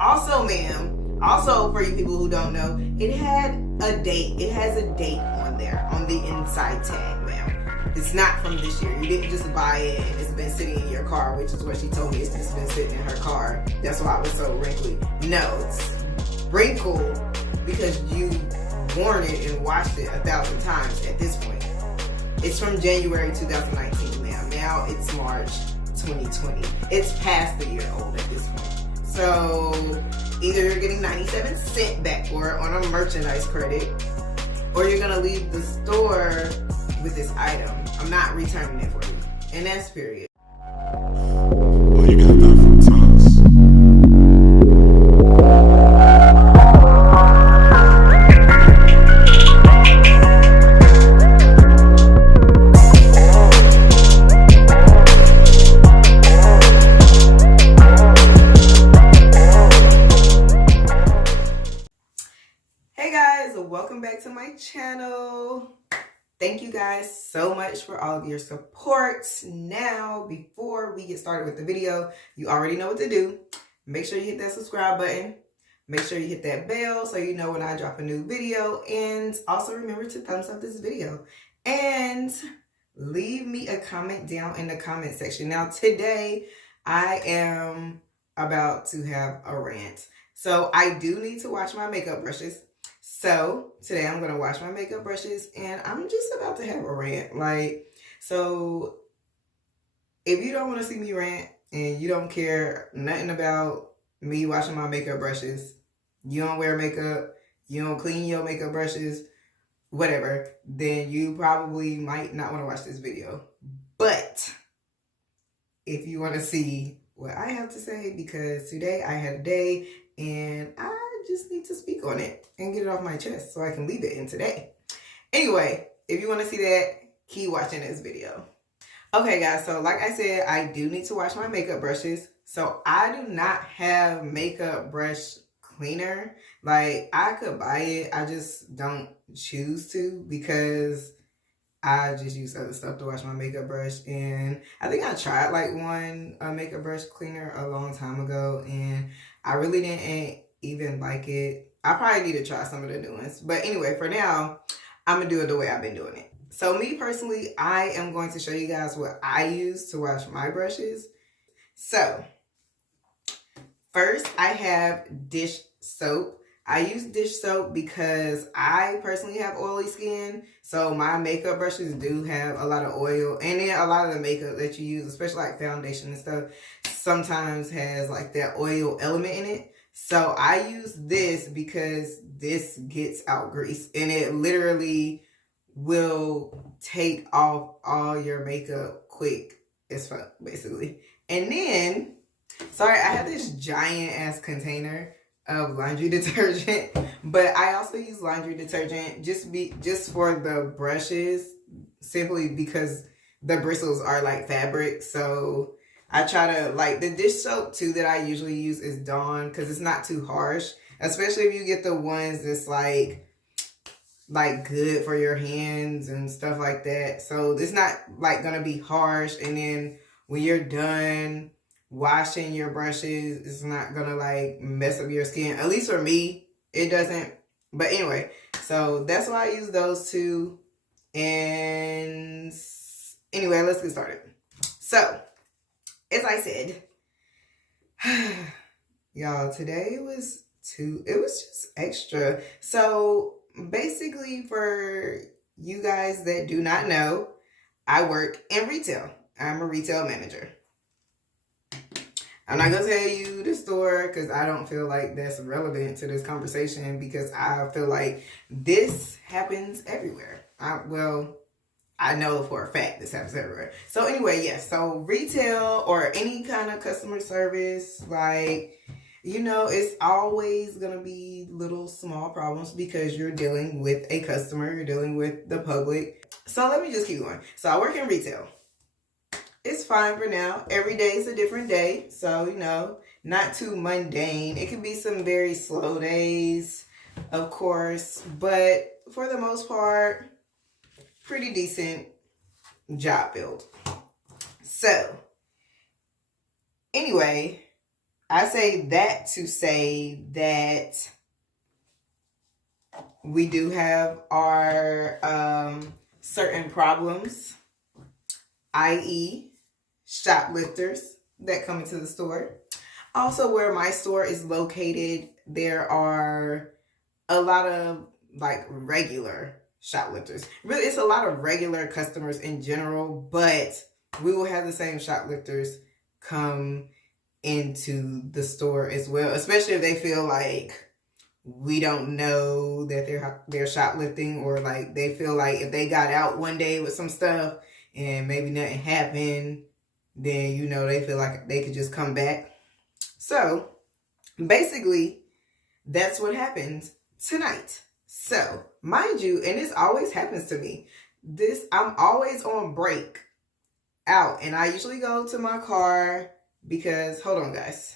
Also, ma'am, also for you people who don't know, it had a date. It has a date on there, on the inside tag, ma'am. It's not from this year. You didn't just buy it and it's been sitting in your car, which is what she told me. It's just been sitting in her car. That's why it was so wrinkly. No, it's wrinkled because you worn it and washed it 1,000 times at this point. It's from January 2019, ma'am. Now it's March 2020. It's past the year old at this point. So either you're getting 97 cents back for it on a merchandise credit, or you're gonna leave the store with this item. I'm not returning it for you. And that's period. Well, you got that from Thomas. Welcome back to my channel. Thank you guys so much for all of your support. Now, before we get started with the video, you already know what to do. Make sure you hit that subscribe button. Make sure you hit that bell so you know when I drop a new video. And also remember to thumbs up this video. And leave me a comment down in the comment section. Now, today, I am about to have a rant. So, I do need to wash my makeup brushes. So today I'm going to wash my makeup brushes and I'm just about to have a rant. So if you don't want to see me rant and you don't care nothing about me washing my makeup brushes, you don't wear makeup, you don't clean your makeup brushes, whatever, then you probably might not want to watch this video. But if you want to see what I have to say, because today I had a day and I just need to speak on it and get it off my chest so I can leave it in today. Anyway, if you want to see that, keep watching this video. Okay, guys, so like I said, I do need to wash my makeup brushes. So I do not have makeup brush cleaner. Like, I could buy it. I just don't choose to because I just use other stuff to wash my makeup brush. And I think I tried like one makeup brush cleaner a long time ago and I really didn't even like it. I probably need to try some of the new ones. But anyway, for now, I'm going to do it the way I've been doing it. So me personally, I am going to show you guys what I use to wash my brushes. So first, I have dish soap. I use dish soap because I personally have oily skin. So my makeup brushes do have a lot of oil. And then a lot of the makeup that you use, especially like foundation and stuff, sometimes has like that oil element in it. So I use this because this gets out grease and it literally will take off all your makeup quick as fuck, basically. And then, sorry, I have this giant ass container of laundry detergent, but I also use laundry detergent just for the brushes, simply because the bristles are like fabric. So I try to, like, the dish soap too that I usually use is Dawn because it's not too harsh, especially if you get the ones that's like good for your hands and stuff like that. So it's not like gonna be harsh, and then when you're done washing your brushes, it's not gonna like mess up your skin. At least for me, it doesn't. But anyway, so that's why I use those two. And anyway, let's get started. So as I said, y'all, today it was just extra. So basically, for you guys that do not know, I work in retail. I'm a retail manager. I'm not going to tell you the store because I don't feel like that's relevant to this conversation, because I feel like this happens everywhere. I know for a fact this happens everywhere. So anyway, yes. So retail or any kind of customer service, like, you know, it's always going to be little small problems because you're dealing with a customer, you're dealing with the public. So let me just keep going. So I work in retail. It's fine for now. Every day is a different day. So, you know, not too mundane. It could be some very slow days, of course, but for the most part, pretty decent job build. So anyway, I say that to say that we do have our certain problems, i.e. shoplifters that come into the store. Also, where my store is located, there are a lot of like regular shoplifters. Really, it's a lot of regular customers in general, but we will have the same shoplifters come into the store as well, especially if they feel like we don't know that they're shoplifting, or like they feel like if they got out one day with some stuff and maybe nothing happened, then you know they feel like they could just come back. So basically that's what happened tonight. So mind you, and this always happens to me, I'm always on break out, and I usually go to my car because, hold on guys.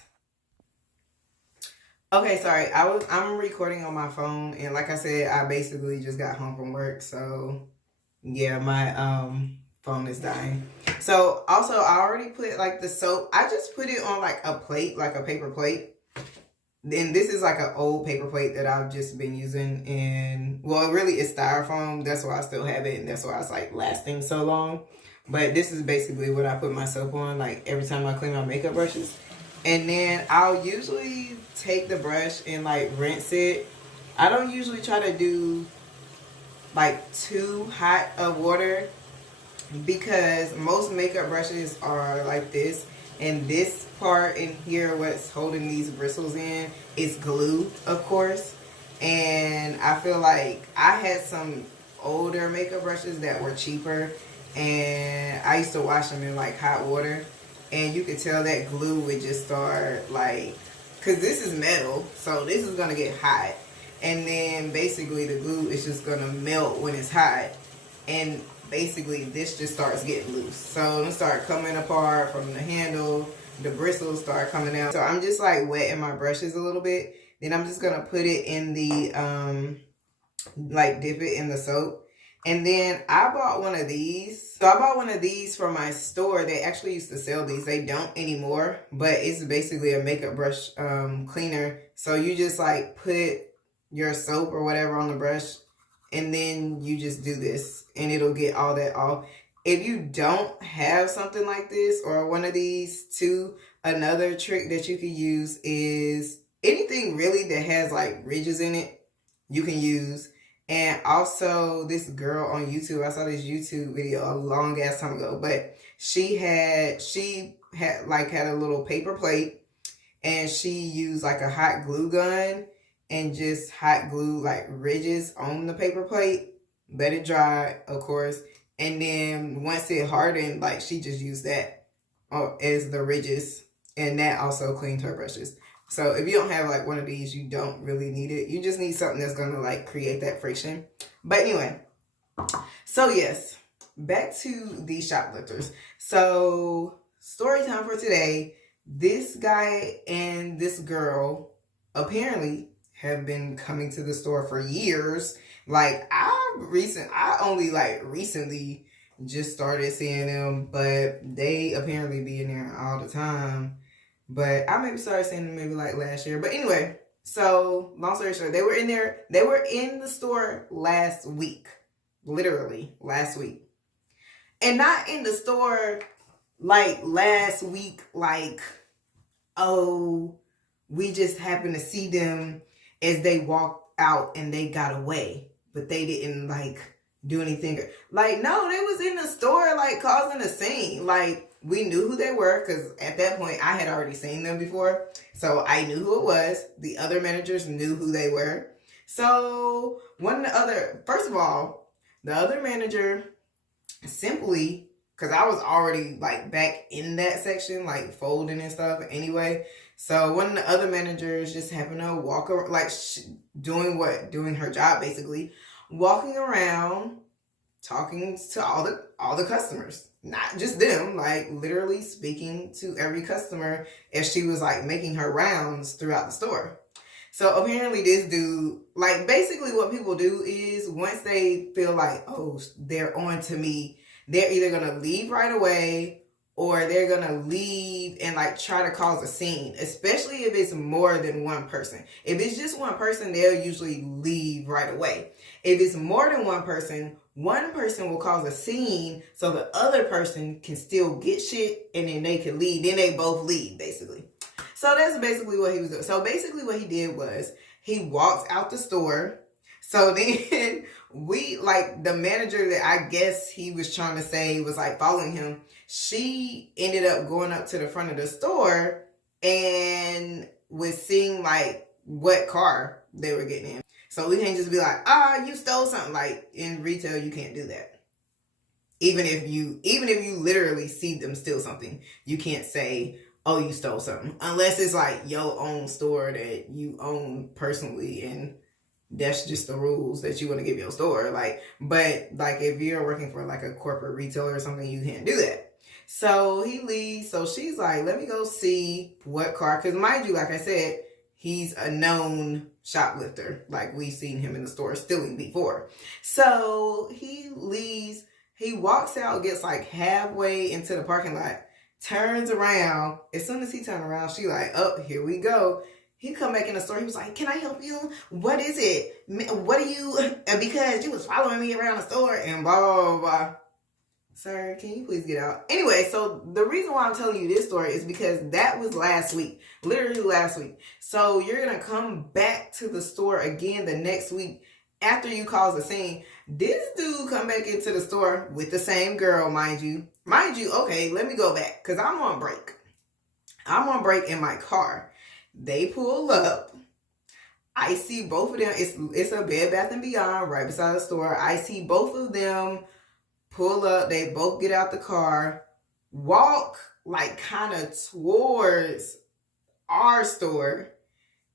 Okay, sorry. I'm recording on my phone, and like I said, I basically just got home from work, so yeah, my phone is dying. So also, I already put like the soap. I just put it on like a plate, like a paper plate. Then this is like an old paper plate that I've just been using, and well, it really is styrofoam. That's why I still have it, and that's why it's like lasting so long. But this is basically what I put my soap on, like every time I clean my makeup brushes. And then I'll usually take the brush and like rinse it. I don't usually try to do like too hot of water because most makeup brushes are like this. And this part in here, what's holding these bristles in, is glue, of course. And I feel like I had some older makeup brushes that were cheaper, and I used to wash them in like hot water. And you could tell that glue would just start like, because this is metal, so this is going to get hot. And then basically the glue is just going to melt when it's hot. And basically this just starts getting loose. So it'll start coming apart from the handle. The bristles start coming out. So I'm just like wetting my brushes a little bit. Then I'm just going to put it in the, like dip it in the soap. And then I bought one of these. So I bought one of these from my store. They actually used to sell these. They don't anymore. But it's basically a makeup brush cleaner. So you just like put your soap or whatever on the brush, and then you just do this, and it'll get all that off. If you don't have something like this or one of these too, another trick that you can use is anything really that has like ridges in it, you can use. And also this girl on YouTube, I saw this YouTube video a long ass time ago, but she had a little paper plate, and she used like a hot glue gun and just hot glue like ridges on the paper plate, let it dry, of course. And then once it hardened, like she just used that as the ridges, and that also cleaned her brushes. So if you don't have like one of these, you don't really need it. You just need something that's going to like create that friction. But anyway, so yes, back to these shoplifters. So story time for today. This guy and this girl apparently have been coming to the store for years. Like I only like recently just started seeing them, but they apparently be in there all the time. But I maybe started seeing them maybe like last year. But anyway, so long story short, they were in the store last week. Literally last week. And not in the store like last week, like, oh, we just happened to see them as they walked out and they got away. But they didn't like do anything. Like, no, they was in the store like causing a scene. Like, we knew who they were because at that point I had already seen them before. So I knew who it was. The other managers knew who they were. So first of all, the other manager simply, because I was already like back in that section, like folding and stuff anyway. So one of the other managers just happened to walk around, like doing her job basically, walking around, talking to all the customers, not just them, like literally speaking to every customer as she was like making her rounds throughout the store. So apparently this dude, like basically what people do is once they feel like, oh, they're on to me, they're either going to leave right away or they're gonna leave and like try to cause a scene, especially if it's more than one person. If it's just one person, they'll usually leave right away. If it's more than one person will cause a scene so the other person can still get shit and then they can leave. Then they both leave, basically. So that's basically what he was doing. So basically what he did was he walked out the store. So then we, like, the manager that I guess he was trying to say was like following him, she ended up going up to the front of the store and was seeing like what car they were getting in. So we can't just be like, you stole something. Like, in retail, you can't do that. Even if you literally see them steal something, you can't say, oh, you stole something, unless it's like your own store that you own personally, and that's just the rules that you want to give your store. Like, but like if you're working for like a corporate retailer or something, you can't do that. So he leaves. So she's like, let me go see what car, because mind you, like I said, he's a known shoplifter. Like, we've seen him in the store stealing before. So he leaves, he walks out, gets like halfway into the parking lot, turns around. As soon as he turned around, she like, oh, here we go. He come back in the store. He was like, can I help you? What is it? What are you, because you was following me around the store and blah, blah, blah. Sir, can you please get out? Anyway, so the reason why I'm telling you this story is because that was last week. Literally last week. So you're going to come back to the store again the next week after you cause a scene. This dude come back into the store with the same girl, mind you. Mind you, okay, let me go back because I'm on break. I'm on break in my car. They pull up. I see both of them. It's a Bed Bath & Beyond right beside the store. I see both of them pull up. They both get out the car, walk like kind of towards our store,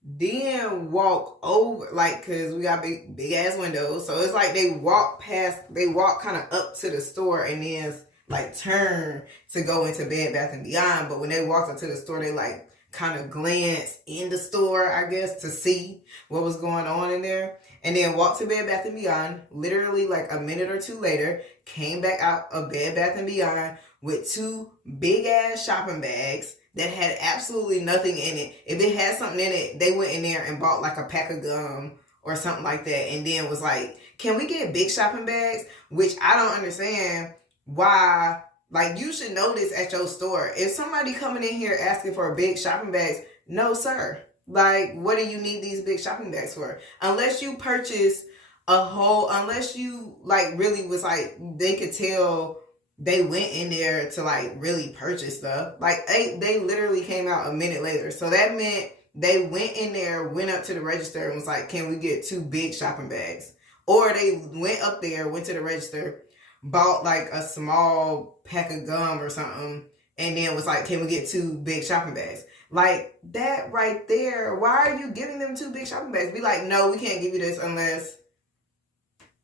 then walk over, like, because we got big ass windows. So it's like they walk kind of up to the store and then like turn to go into Bed Bath & Beyond. But when they walked up to the store, they like kind of glanced in the store, I guess, to see what was going on in there. And then walked to Bed Bath & Beyond. Literally like a minute or two later, came back out of Bed Bath & Beyond with two big ass shopping bags that had absolutely nothing in it. If it had something in it, they went in there and bought like a pack of gum or something like that. And then was like, can we get big shopping bags? Which I don't understand why. Like, you should know this at your store. If somebody coming in here asking for big shopping bags, no, sir. Like, what do you need these big shopping bags for? Unless you purchase unless you, like, really was like, they could tell they went in there to, like, really purchase stuff. Like, they literally came out a minute later. So that meant they went in there, went up to the register and was like, can we get two big shopping bags? Or they went up there, went to the register, bought like a small pack of gum or something, and then was like, can we get two big shopping bags? Like, that right there, why are you giving them two big shopping bags? Be like, no, we can't give you this unless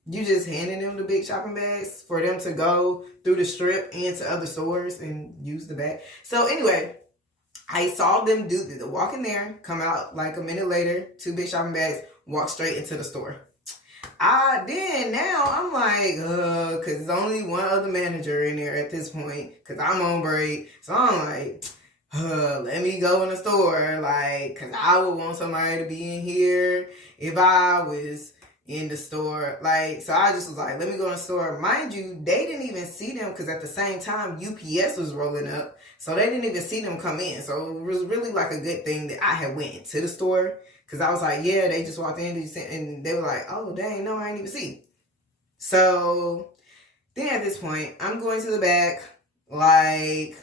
you just handing them the big shopping bags for them to go through the strip and to other stores and use the bag. So anyway, I saw them do the walk in there, come out like a minute later, two big shopping bags, walk straight into the store. Now I'm like, because there's only one other manager in there at this point, because I'm on break. So I'm like, let me go in the store, like, because I would want somebody to be in here if I was in the store. Like, so I just was like, let me go in the store. Mind you, they didn't even see them, because at the same time, UPS was rolling up. So they didn't even see them come in. So it was really like a good thing that I had went into the store. Because I was like, yeah, they just walked in, and they were like, oh, dang, no, I didn't even see. So then at this point, I'm going to the back. Like,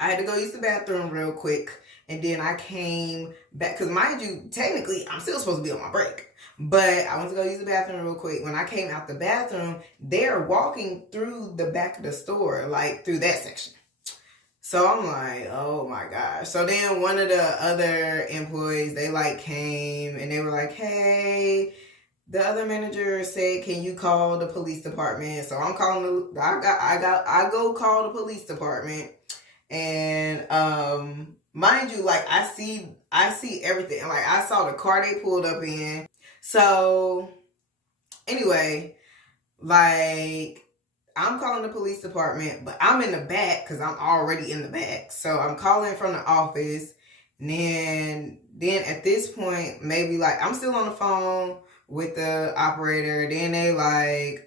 I had to go use the bathroom real quick. And then I came back. Because mind you, technically, I'm still supposed to be on my break. But I went to go use the bathroom real quick. When I came out the bathroom, they're walking through the back of the store, like through that section. So I'm like, oh my gosh. So then one of the other employees, they like came and they were like, hey, the other manager said, can you call the police department? So I'm calling I go call the police department. And mind you, like I see everything. Like I saw the car they pulled up in. So anyway, like I'm calling the police department, but I'm in the back because I'm already in the back. So I'm calling from the office. And then at this point, maybe like I'm still on the phone with the operator. Then they like,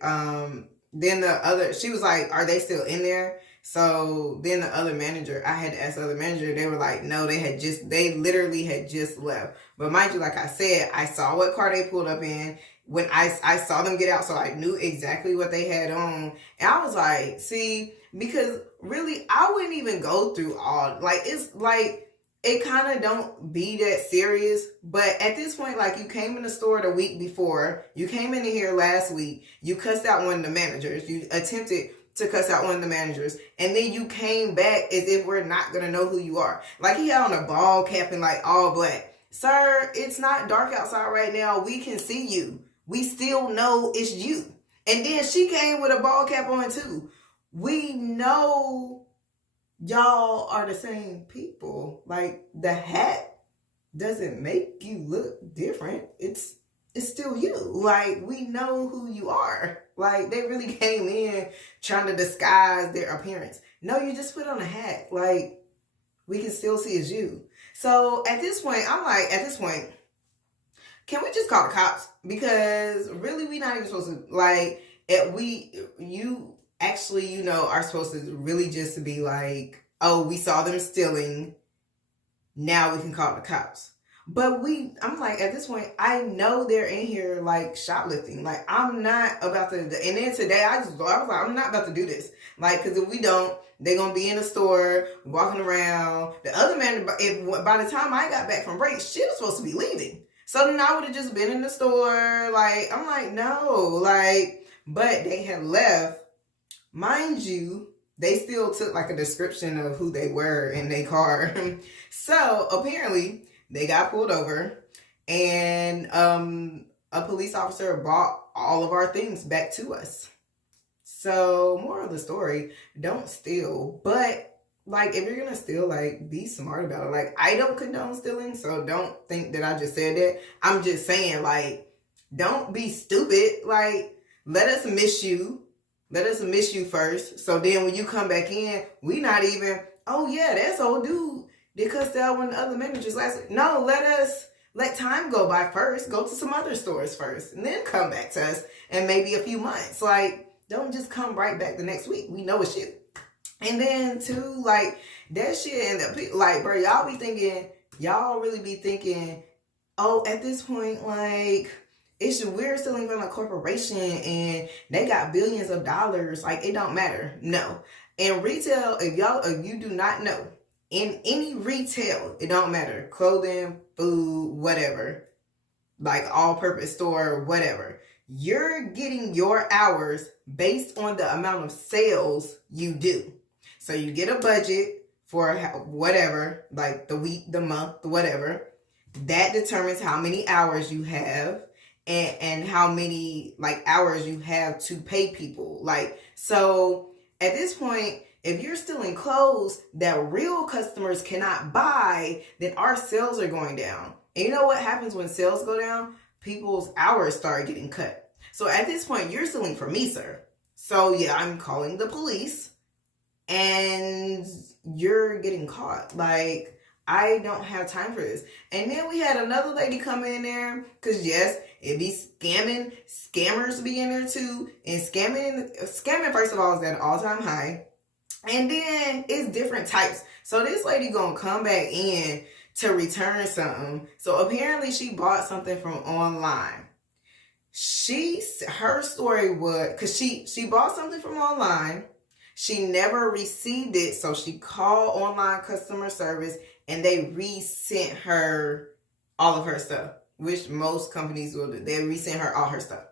then she was like, are they still in there? So then the other manager, I had to ask the other manager, they were like, no, they literally had just left. But mind you, like I said, I saw what car they pulled up in when I saw them get out, so I knew exactly what they had on. And I was like, see, because really, I wouldn't even go through all, like, it's like, it kind of don't be that serious. But at this point, like, you came in the store the week before, you came in here last week, you cussed out one of the managers, you attempted to cuss out one of the managers, and then you came back as if we're not going to know who you are. Like, he had on a ball cap and like all black. Sir, it's not dark outside right now. We can see you. We still know it's you. And then she came with a ball cap on too. We know y'all are the same people. Like, the hat doesn't make you look different. It's still you. Like, we know who you are. Like, they really came in trying to disguise their appearance. No, you just put on a hat. Like, we can still see it's you. So at this point, I'm like, can we just call the cops? Because really, we not even supposed to, like, you actually, you know, are supposed to really just to be like, oh, we saw them stealing. Now we can call the cops. But I'm like, at this point, I know they're in here like shoplifting. Like, I'm not about to, and then today I was like, I'm not about to do this. Like, because if we don't, they're going to be in the store, walking around. The other man, by the time I got back from break, she was supposed to be leaving. So then I would have just been in the store. Like, I'm like, no, like, but they had left. Mind you, they still took like a description of who they were in their car. So apparently they got pulled over, and a police officer brought all of our things back to us. So moral of the story, don't steal. But like, if you're gonna steal, like, be smart about it. Like, I don't condone stealing, so don't think that I just said that. I'm just saying, like, don't be stupid. Like, let us miss you. Let us miss you first. So then when you come back in, we not even, oh yeah, that's old dude. They cussed out one of the other managers last week. No, let time go by first. Go to some other stores first, and then come back to us in maybe a few months. Like, don't just come right back the next week. We know it's you. And then too, like, that shit, and like, bro, y'all really be thinking, oh, at this point, like, we're stealing from a corporation and they got billions of dollars. Like, it don't matter. No. In retail, if you do not know, in any retail, it don't matter. Clothing, food, whatever, like all-purpose store, whatever. You're getting your hours based on the amount of sales you do. So you get a budget for whatever, like the week, the month, whatever. That determines how many hours you have and how many like hours you have to pay people. Like, so at this point, if you're stealing clothes that real customers cannot buy, then our sales are going down. And you know what happens when sales go down? People's hours start getting cut. So at this point, you're stealing from me, sir. So yeah, I'm calling the police and you're getting caught. Like, I don't have time for this. And then we had another lady come in there, because yes, it be scammers be in there too. And scamming first of all is at an all-time high. And then it's different types. So this lady gonna come back in to return something. So apparently she bought something from online. Her story was, because she bought something from online. She never received it, so she called online customer service and they resent her all of her stuff, which most companies will do. They resent her all her stuff.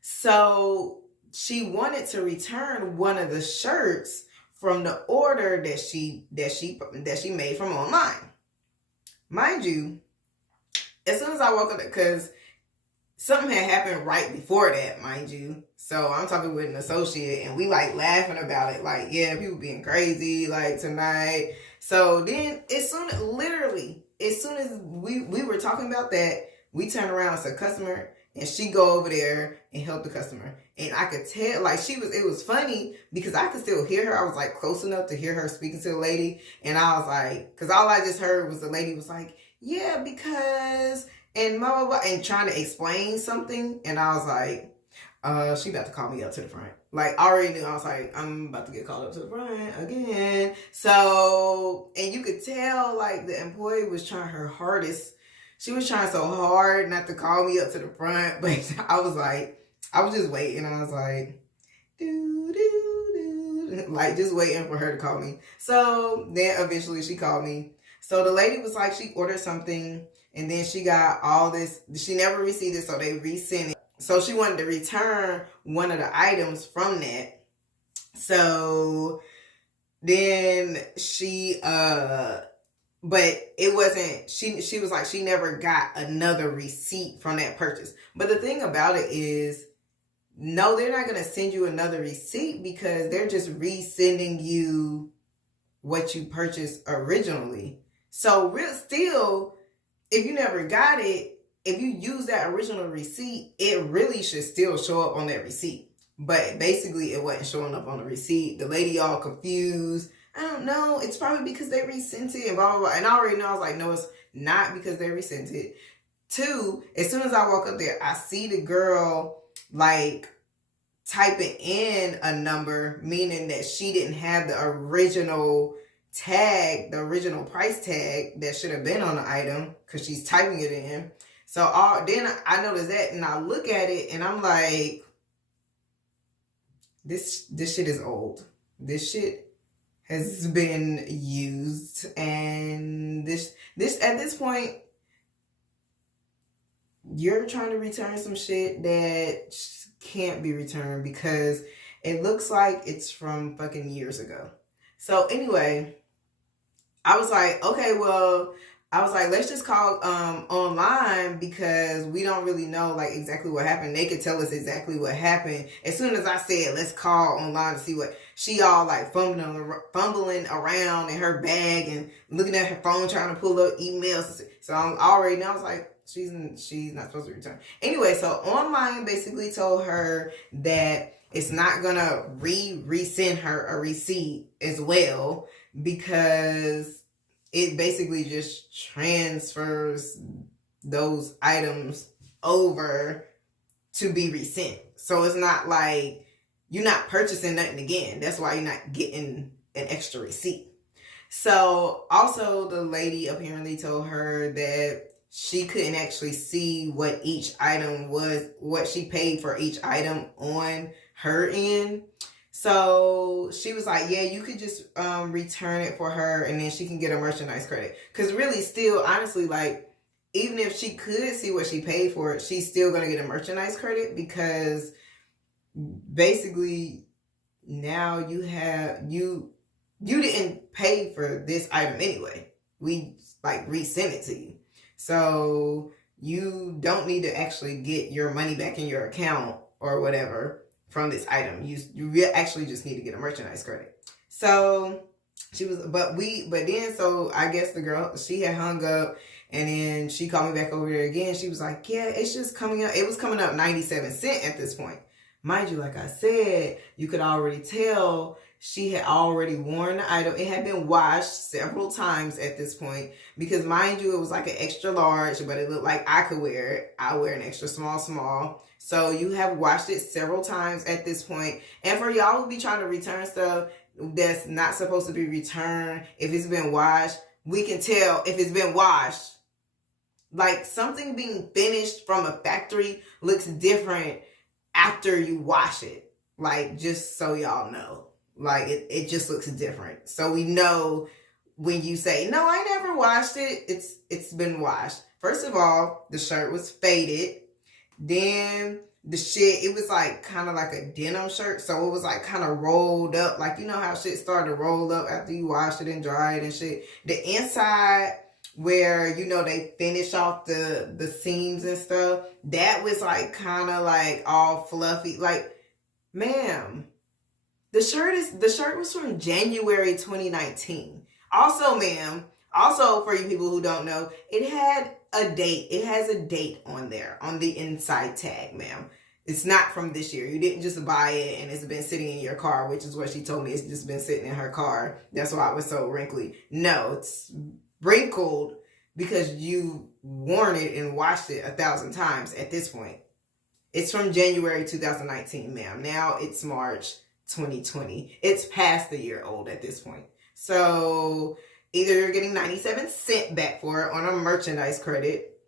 So she wanted to return one of the shirts from the order that she made from online. Mind you, as soon as I woke up, because something had happened right before that, mind you. So I'm talking with an associate and we like laughing about it. Like, yeah, people being crazy like tonight. So then as soon as we were talking about that, we turned around to customer and she go over there and help the customer. And I could tell, like, it was funny because I could still hear her. I was like close enough to hear her speaking to the lady. And I was like, because all I just heard was the lady was like, yeah, because, and blah, blah, blah, and trying to explain something. And I was like, she about to call me up to the front. Like, I already knew. I was like, I'm about to get called up to the front again. So, and you could tell, like, the employee was trying her hardest. She was trying so hard not to call me up to the front. But I was like, I was just waiting. I was like, like, just waiting for her to call me. So, then eventually she called me. So, the lady was like, she ordered something. And then she got all this. She never received it, so they resent it. So she wanted to return one of the items from that. So then she, but it wasn't, she was like, she never got another receipt from that purchase. But the thing about it is, no, they're not going to send you another receipt because they're just resending you what you purchased originally. So still, if you never got it, if you use that original receipt, it really should still show up on that receipt. But basically, it wasn't showing up on the receipt. The lady all confused. I don't know. It's probably because they resent it and blah, blah, blah. And I already know. I was like, no, it's not because they resent it. 2, as soon as I walk up there, I see the girl, like, typing in a number, meaning that she didn't have the original tag, the original price tag that should have been on the item because she's typing it in. So then I noticed that, and I look at it, and I'm like, this shit is old. This shit has been used, and this at this point, you're trying to return some shit that can't be returned because it looks like it's from fucking years ago. So anyway, I was like, okay, well, let's just call online because we don't really know like exactly what happened. They could tell us exactly what happened. As soon as I said, let's call online to see what, she all like fumbling around in her bag and looking at her phone trying to pull up emails. So I'm already now, I was like, she's not supposed to return. Anyway, so online basically told her that it's not gonna resend her a receipt as well because it basically just transfers those items over to be resent. So it's not like you're not purchasing nothing again. That's why you're not getting an extra receipt. So also the lady apparently told her that she couldn't actually see what each item was, what she paid for each item on her end. So she was like, yeah, you could just return it for her and then she can get a merchandise credit. Because really still, honestly, like, even if she could see what she paid for it, she's still going to get a merchandise credit because basically now you didn't pay for this item anyway. We like resent it to you. So you don't need to actually get your money back in your account or whatever from this item. You actually just need to get a merchandise credit. So she was, but then, so I guess the girl, she had hung up and then she called me back over there again. She was like, yeah, it's just coming up. It was coming up 97 cents at this point. Mind you, like I said, you could already tell she had already worn the item. It had been washed several times at this point because, mind you, it was like an extra large, but it looked like I could wear it. I wear an extra small. So you have washed it several times at this point. And for y'all who be trying to return stuff that's not supposed to be returned, if it's been washed, we can tell if it's been washed. Like something being finished from a factory looks different after you wash it. Like, just so y'all know. Like, it just looks different. So we know when you say, no, I never washed it, it's been washed. First of all, the shirt was faded. Then the shit, it was like kind of like a denim shirt. So it was like kind of rolled up. Like, you know how shit started to roll up after you wash it and dry it and shit. The inside where, you know, they finish off the seams and stuff, that was like kind of like all fluffy. Like, ma'am, the shirt was from January 2019. Also, ma'am, also for you people who don't know, it had a date. It has a date on there, on the inside tag, ma'am. It's not from this year. You didn't just buy it and it's been sitting in your car, which is what she told me. It's just been sitting in her car. That's why it was so wrinkly. No, it's wrinkled because you worn it and washed it 1,000 times at this point. It's from January 2019, ma'am. Now it's March 2020. It's past a year old at this point. So either you're getting 97 cents back for it on a merchandise credit,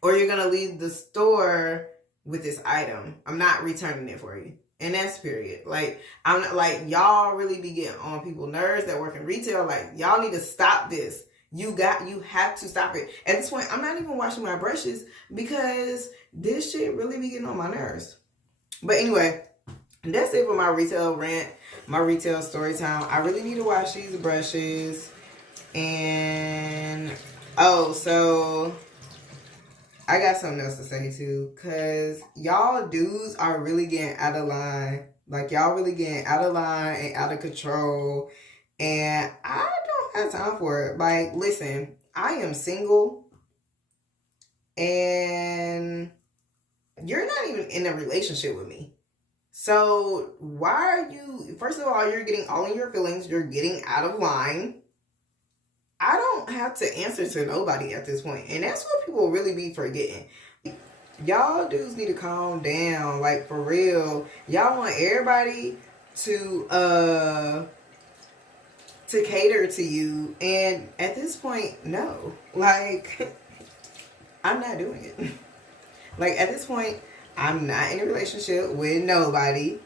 or you're going to leave the store with this item. I'm not returning it for you. And that's period. Like, I'm not, like, y'all really be getting on people's nerves that work in retail. Like, y'all need to stop this. You have to stop it. At this point, I'm not even washing my brushes because this shit really be getting on my nerves. But anyway, that's it for my retail rant, my retail story time. I really need to wash these brushes. And, oh, so I got something else to say too, because y'all dudes are really getting out of line. Like, y'all really getting out of line and out of control. And I don't have time for it. Like, listen, I am single. And you're not even in a relationship with me. So why are you, first of all, you're getting all in your feelings. You're getting out of line. I don't have to answer to nobody at this point. And that's what people really be forgetting. Y'all dudes need to calm down. Like, for real. Y'all want everybody to cater to you. And at this point, no. Like, I'm not doing it. Like, at this point, I'm not in a relationship with nobody.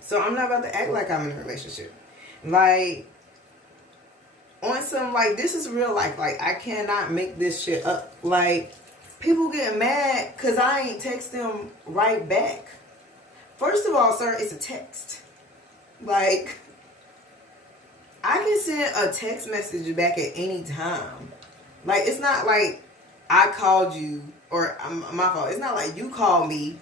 So I'm not about to act like I'm in a relationship. Like, on some, like, this is real life. Like, I cannot make this shit up. Like, people get mad because I ain't text them right back. First of all, sir, it's a text. Like, I can send a text message back at any time. Like, it's not like I called you, or my fault. It's not like you called me,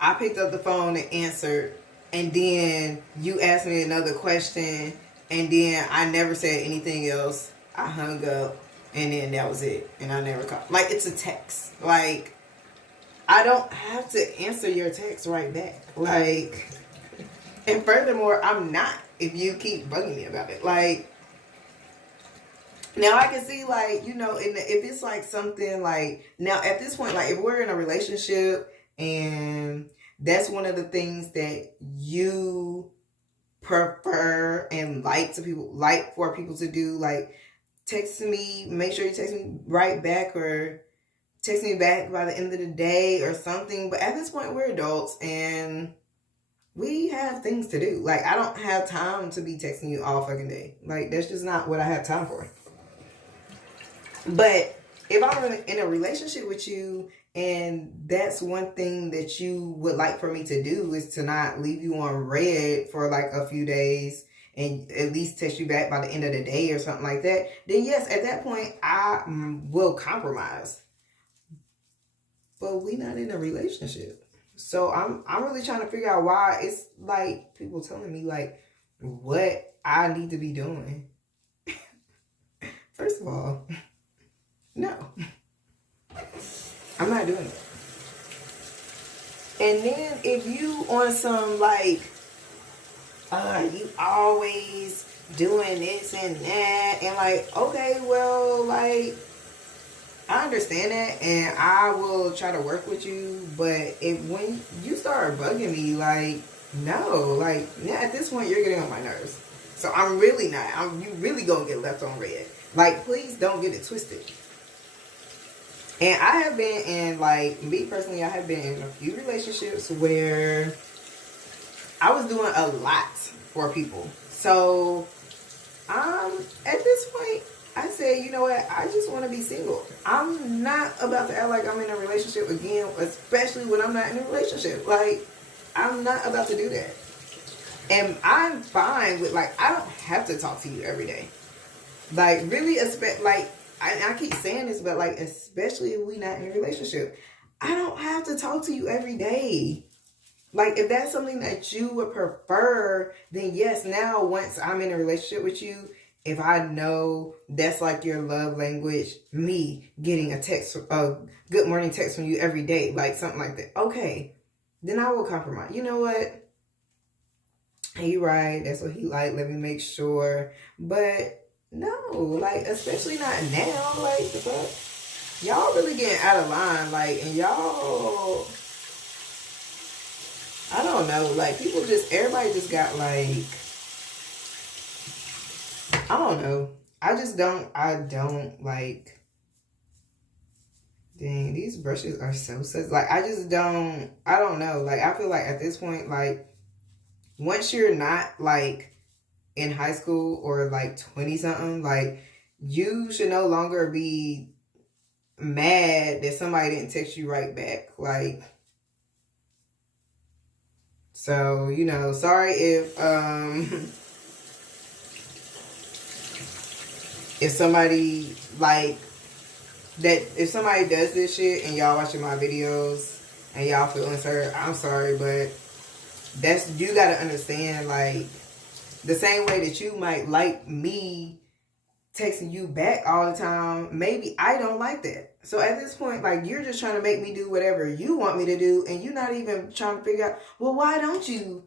I picked up the phone and answered, and then you asked me another question, and then I never said anything else. I hung up, and then that was it. And I never called. Like, it's a text. Like, I don't have to answer your text right back. Like, and furthermore, I'm not, if you keep bugging me about it. Like, now I can see, like, you know, if it's like something like, now at this point, like, if we're in a relationship and that's one of the things that you prefer and like for people to do, like, text me, make sure you text me right back, or text me back by the end of the day or something. But at this point, we're adults and we have things to do. Like, I don't have time to be texting you all fucking day. Like, that's just not what I have time for. But if I'm in a relationship with you and that's one thing that you would like for me to do is to not leave you on red for like a few days and at least text you back by the end of the day or something like that, then yes, at that point, I will compromise. But we not in a relationship. So I'm really trying to figure out why it's like people telling me like what I need to be doing. First of all, no. I'm not doing it. And then if you on some like, you always doing this and that, and like, okay, well, like, I understand that, and I will try to work with you, but when you start bugging me, like, no, like, at this point, you're getting on my nerves. So I'm really not. You really gonna get left on red. Like, please don't get it twisted. And I have been in, like, me personally, I have been in a few relationships where I was doing a lot for people. So, at this point, I said, you know what, I just want to be single. I'm not about to act like I'm in a relationship again, especially when I'm not in a relationship. Like, I'm not about to do that. And I'm fine with, like, I don't have to talk to you every day. Like, really, like, I keep saying this, but like, especially if we not in a relationship, I don't have to talk to you every day. Like, if that's something that you would prefer, then yes, now once I'm in a relationship with you if I know that's like your love language, me getting a text, a good morning text from you every day, like something like that, okay, then I will compromise. You know what? He right, that's what he like, let me make sure. But no, like, especially not now, like, the fuck? Y'all really getting out of line, like, and y'all, I don't know, like, people just, everybody just got, like, I don't know. I don't, like, dang, these brushes are so sus. Like, I don't know. Like, I feel like at this point, like, once you're not, like, in high school or, like, 20-something, like, you should no longer be mad that somebody didn't text you right back. Like, so, you know, sorry if somebody, like, that, if somebody does this shit and y'all watching my videos and y'all feeling hurt, I'm sorry, but that's, you gotta understand, like, the same way that you might like me texting you back all the time, maybe I don't like that. So at this point, like, you're just trying to make me do whatever you want me to do, and you're not even trying to figure out, well, why don't you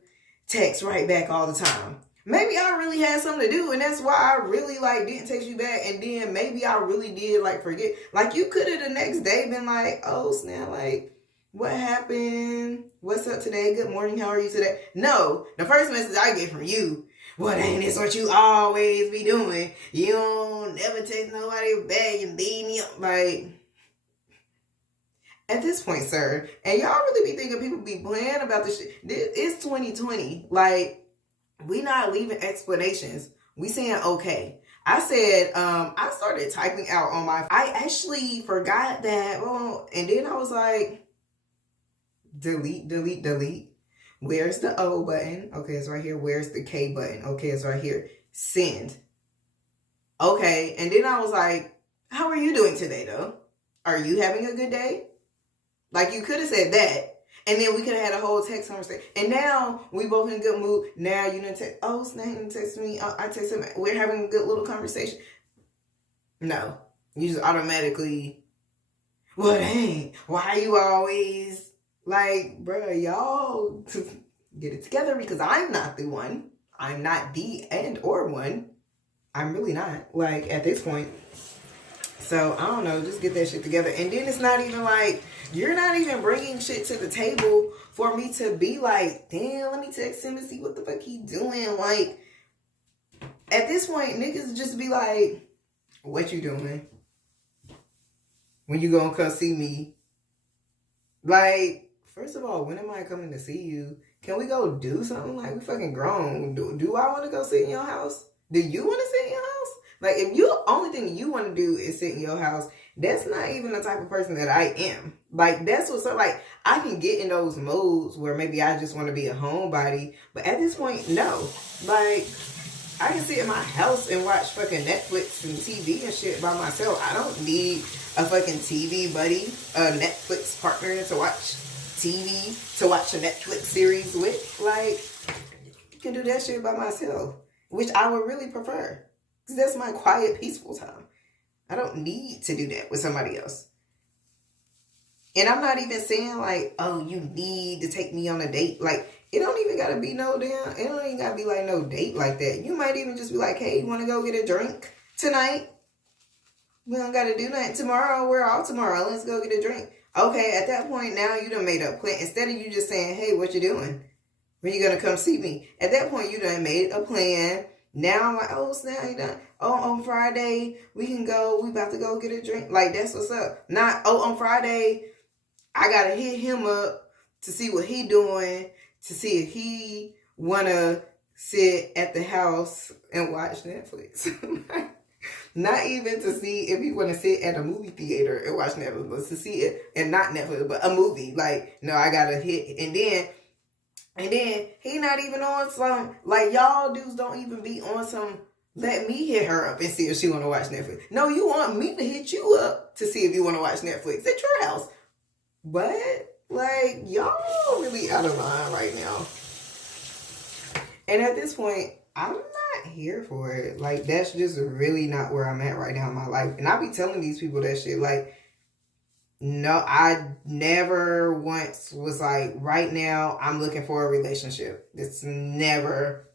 text right back all the time? Maybe I really had something to do, and that's why I really, like, didn't text you back, and then maybe I really did, like, forget. Like, you could have the next day been like, oh, snap, like, what happened? What's up today? Good morning, how are you today? No, the first message I get from you, well, ain't this what you always be doing? You don't never text nobody back and beat me up. Like, at this point, sir, and y'all really be thinking people be playing about this shit. It's 2020. Like, we not leaving explanations. We saying okay. I said, I started typing out on my, I actually forgot that. Oh, and then I was like, delete. Where's the O button? Okay, it's right here. Where's the K button? Okay, it's right here. Send. Okay, and then I was like, how are you doing today, though? Are you having a good day? Like, you could have said that, and then we could have had a whole text conversation. And now we both in a good mood. Now you didn't text. Oh, Snake didn't text me. I text him. We're having a good little conversation. No, you just automatically, well, dang, why you always... Like, bruh, y'all get it together, because I'm not the one. I'm not the and or one. I'm really not, like, at this point. So, I don't know, just get that shit together. And then it's not even like, you're not even bringing shit to the table for me to be like, damn, let me text him and see what the fuck he doing. Like, at this point, niggas just be like, what you doing? When you gonna come see me? Like, first of all, when am I coming to see you? Can we go do something? Like, we fucking grown. Do I want to go sit in your house? Do you want to sit in your house? Like, if you, only thing you want to do is sit in your house, that's not even the type of person that I am. Like, that's what's up. Like, I can get in those modes where maybe I just want to be a homebody. But at this point, no. Like, I can sit in my house and watch fucking Netflix and TV and shit by myself. I don't need a fucking TV buddy, a Netflix partner to watch TV, to watch a Netflix series with. Like, you can do that shit by myself, which I would really prefer, because that's my quiet, peaceful time. I don't need to do that with somebody else. And I'm not even saying like, oh, you need to take me on a date. Like, it don't even gotta be no damn, it don't even gotta be like no date like that. You might even just be like, hey, you wanna go get a drink tonight? We don't gotta do nothing tomorrow. We're out tomorrow. Let's go get a drink. Okay, at that point, now you done made a plan. Instead of you just saying, hey, what you doing? When you gonna come see me? At that point, you done made a plan. Now I'm like, oh, snap, you done. Oh, on Friday, we can go. We about to go get a drink. Like, that's what's up. Not, oh, on Friday, I gotta hit him up to see what he doing, to see if he wanna sit at the house and watch Netflix. Not even to see if he wanna sit at a movie theater and watch Netflix, but to see it, and not Netflix, but a movie. Like, no, I gotta hit, and then he not even on some, like, y'all dudes don't even be on some, let me hit her up and see if she wanna watch Netflix. No, you want me to hit you up to see if you wanna watch Netflix at your house. What? Like, y'all really out of line right now. And at this point, I'm not not here for it. Like, that's just really not where I'm at right now in my life. And I be telling these people that shit. Like, no, I never once was like, right now I'm looking for a relationship. It's never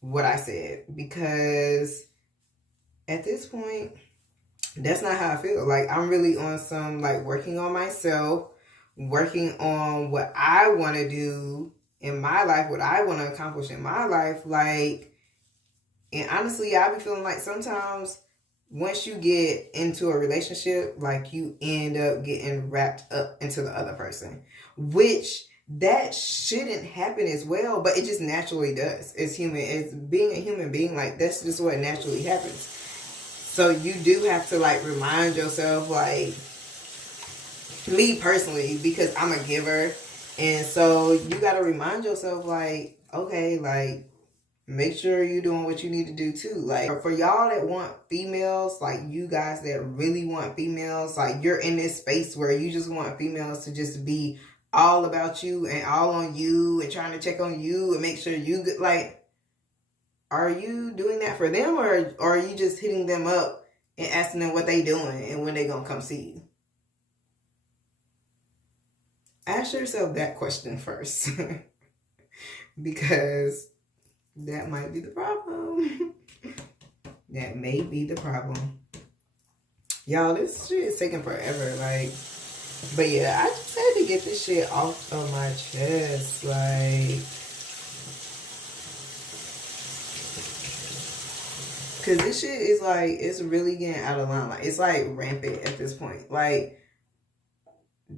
what I said, because at this point, that's not how I feel. Like, I'm really on some, like, working on myself, working on what I want to do in my life, what I want to accomplish in my life. Like, and honestly, I be feeling like sometimes once you get into a relationship, like, you end up getting wrapped up into the other person, which that shouldn't happen as well, but it just naturally does. It's human. It's being a human being. Like, that's just what naturally happens. So you do have to, like, remind yourself, like, me personally, because I'm a giver, and so you got to remind yourself, like, okay, like, make sure you're doing what you need to do too. Like, for y'all that want females, like, you guys that really want females, like, you're in this space where you just want females to just be all about you and all on you and trying to check on you and make sure you get, like, are you doing that for them, or are you just hitting them up and asking them what they doing and when they gonna come see you? Ask yourself that question first. Because that might be the problem. That may be the problem. Y'all, this shit is taking forever. Like, but yeah, I just had to get this shit off of my chest. Like, cause this shit is like, it's really getting out of line. Like, it's like rampant at this point. Like,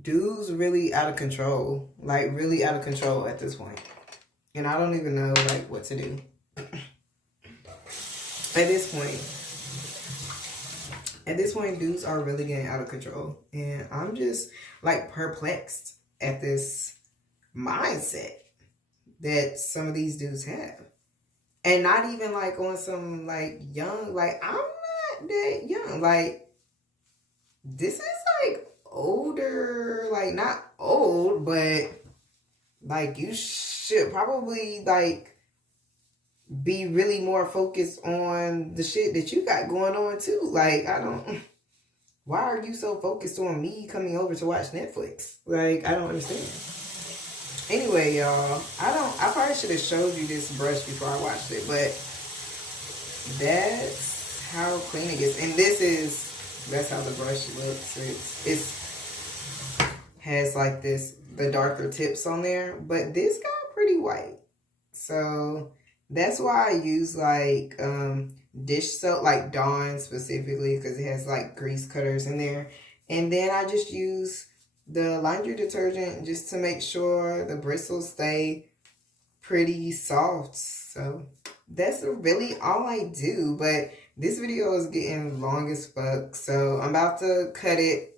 dudes really out of control. Like, really out of control at this point. And I don't even know, like, what to do. At this point, dudes are really getting out of control. And I'm just, like, perplexed at this mindset that some of these dudes have. And not even, like, on some, like, young, like, I'm not that young. Like, this is, like, older, like, not old, but, like, you should probably, like, be really more focused on the shit that you got going on too. Like, why are you so focused on me coming over to watch Netflix? Like, I don't understand. Anyway, y'all, I probably should have showed you this brush before I watched it, but that's how clean it gets. And that's how the brush looks. It's has like the darker tips on there, but this got pretty white. So that's why I use, like, dish soap, like Dawn specifically, because it has, like, grease cutters in there. And then I just use the laundry detergent just to make sure the bristles stay pretty soft. So that's really all I do. But this video is getting long as fuck, so I'm about to cut it.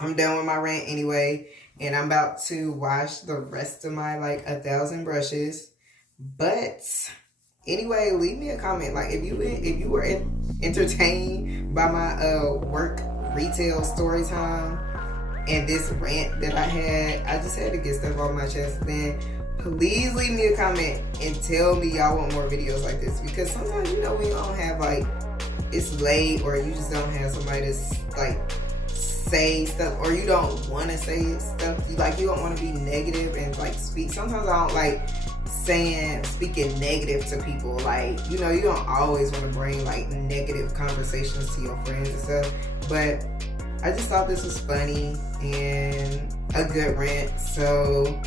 I'm done with my rant anyway, and I'm about to wash the rest of my, like, 1,000 brushes. But anyway, leave me a comment. Like, if you were entertained by my work retail story time and this rant that I had, I just had to get stuff off my chest. Then please leave me a comment and tell me y'all want more videos like this, because sometimes, you know, we don't have, like, it's late, or you just don't have somebody to, like, say stuff, or you don't want to say stuff. You don't want to be negative and, like, speak. Sometimes I don't like speaking negative to people. Like, you know, you don't always want to bring, like, negative conversations to your friends and stuff. But I just thought this was funny and a good rant, so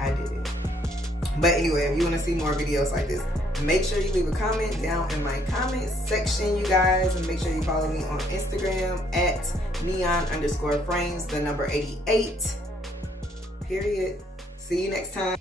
I did it. But anyway, if you want to see more videos like this, make sure you leave a comment down in my comment section, you guys. And make sure you follow me on Instagram at neon_frames, the number 88. Period. See you next time.